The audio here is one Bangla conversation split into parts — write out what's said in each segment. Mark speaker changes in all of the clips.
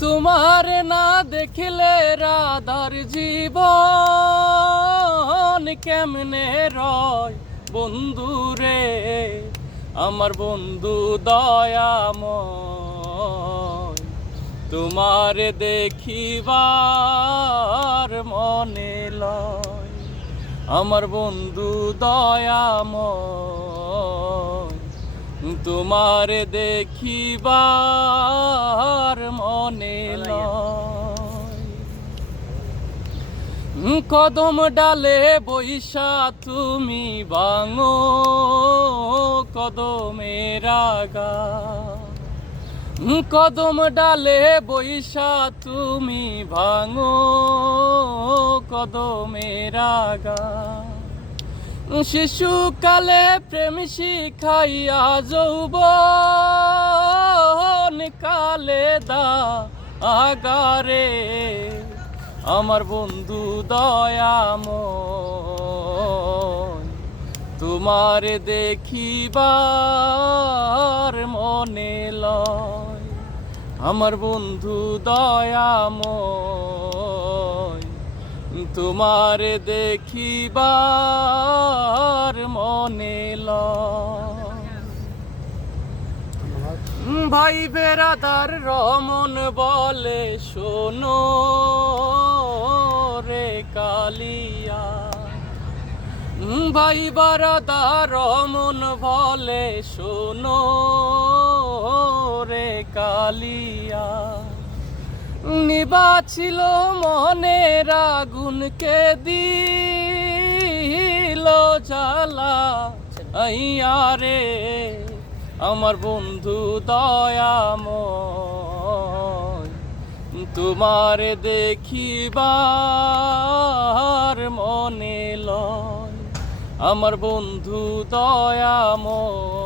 Speaker 1: তোমার না দেখিলে রাধার জীবন কেমনে রয়? বন্ধু রে, আমার বন্ধু দয়াময়। তোমার দেখিবার মনে লয়। আমার বন্ধু দয়াময়। তোমার দেখিবার মনে কদম ডালে বৈশা তুমি বাঙো কদমের আগা। কদম ডালে বৈশা তুমি ভাঙো কদমের আগা। শিশুকালে প্রেম শিখাইয়া যৌবন কালে দা আগারে। আমার বন্ধু দয়াময় তোমার দেখিবার মনে লয়। আমার বন্ধু দয়াময় তোমার দেখিবার মনে ল। ভাই বেরাদার রমন বলে, শোনো রে কালিয়া। ভাই বারাদার রমন বলে, শোনো রে কালিয়া। নিবাছিল মনের আগুনকে দিল জ্বালা? আইয়া রে আমার বন্ধু দয়াময়, তোমার দেখিবার মনে লয়। আমার বন্ধু দয়াময়,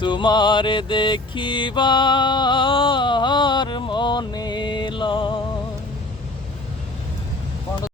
Speaker 1: তোমার দেখিবার